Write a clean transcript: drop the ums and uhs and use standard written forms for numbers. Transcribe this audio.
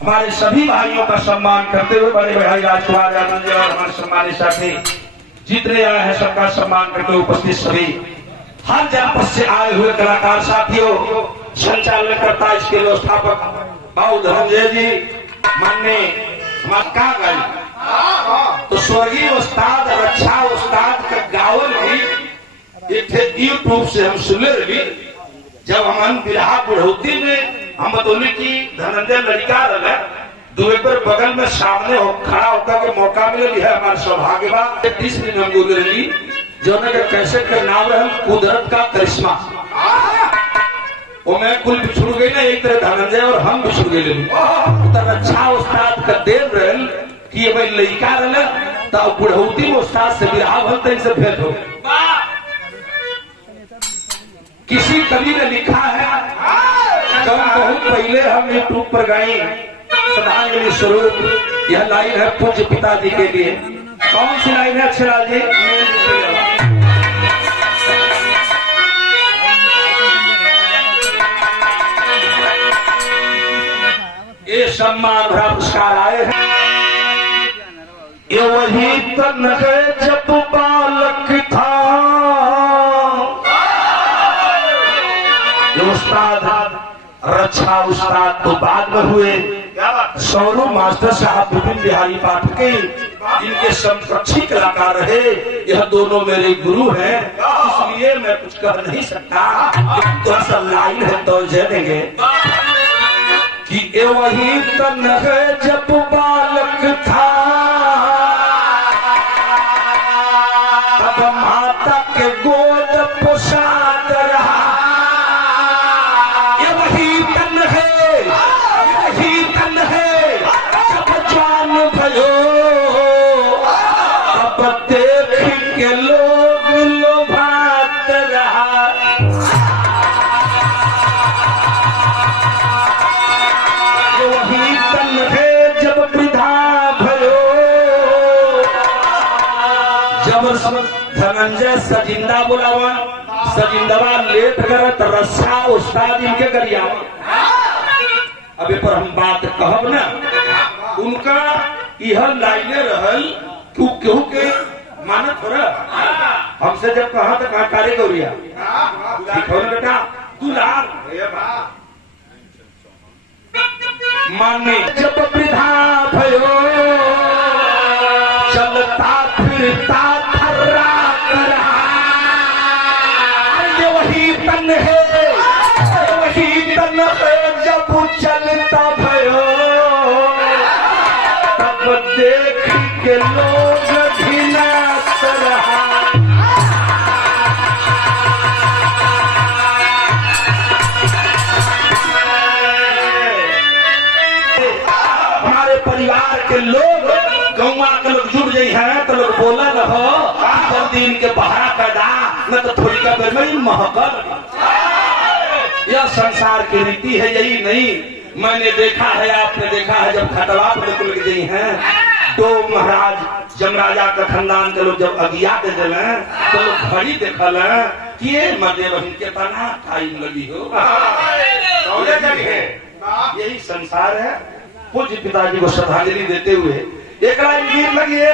हमारे सभी भाइयों का सम्मान करते हुए बड़े भाई राजकुमार आनंद जी और हमारे सम्मानित साथी जितने आए हैं सबका सम्मान करते हुए उपस्थित सभी हर जनपद से आए हुए कलाकार साथियों, संचालन करता इसके व्यवस्थापक बाबू धनंजय जी, माननीय कहा गए तो स्वर्गीय उस्ताद रक्षा उस्ताद का गावल भी एक यूट्यूब से हम सुने रही। जब हम बिरहा बुढ़ौती में हम बतौली की धनंजय लड़का रहे दो एक बार बगल में सामने हो खड़ा होकर के मौका मिले है हमारे सौभाग्यवान 30 दिन हम बोल रही जो कैसे का नाम रहे कुदरत का करिश्मा। वो मैं कुल बिछुड़ गई ना एक तरह धनंजय और हम बिछुड़ गए तो रक्षा उस्ताद का देर रहे कि ये भाई लड़का रहे तो बुढ़ौती में उस्ताद से बिरहा भलते इनसे भेंट हो। किसी कवि ने लिखा है कल बहुत पहले हम यूट्यूब पर गाई श्रद्धांजलि स्वरूप यह लाइन है पूज्य पिताजी के लिए। कौन सी लाइन है अक्षरा जी? ये सम्मान भरा पुरस्कार आए हैं। ये वही तन है जब बालक था उस्ताद रक्षा उस्ताद तो बाद में हुए सौरू मास्टर साहब विपिन बिहारी पाठके इनके समकक्षी कलाकार रहे। यह दोनों मेरे गुरु हैं इसलिए मैं कुछ कह नहीं सकता। तो सब लाइन है तो देंगे कि ये वही तन है जब बालक था तब माता के गोद पोषात रहा। ये वही तन है जब जान भयो तब देख के लोग लोभात रहा। ये वही तन है जब वृद्धा भयो जब धनंजय सजिंदा बोलावा सजिंदवा लेट करत रक्षा उस्ताद इनके गरियावा। अबे पर हम बात कहब ना उनका यह लाइने रहल क्यों के मानत हो रहा हमसे जब कहा तो कहा कार्य गौरिया दिखो ना बेटा दुलार माने जब वृद्धा भयो चलता फिरता थर्रा कर वही तन है जब चलता भयो तब देख के लोग घिनात रहा। हमारे परिवार के लोग गौवा के लोग जुड़ गई हैं तो लोग बोला रहो जल्दी इनके बहारा पैदा न तो थोड़ी का बेर में महकल। यह संसार की रीति है यही नहीं। मैंने देखा है आपने देखा है जब खतवा पर निकल गई हैं तो महाराज जमराजा का खानदान के लोग जब अगिया दे दिले तो लोग घड़ी देखल कि ये मदे बहन के तना टाइम लगी हो। यही संसार है। पूज्य पिताजी को श्रद्धांजलि देते हुए एक लाइन गीत लगी है।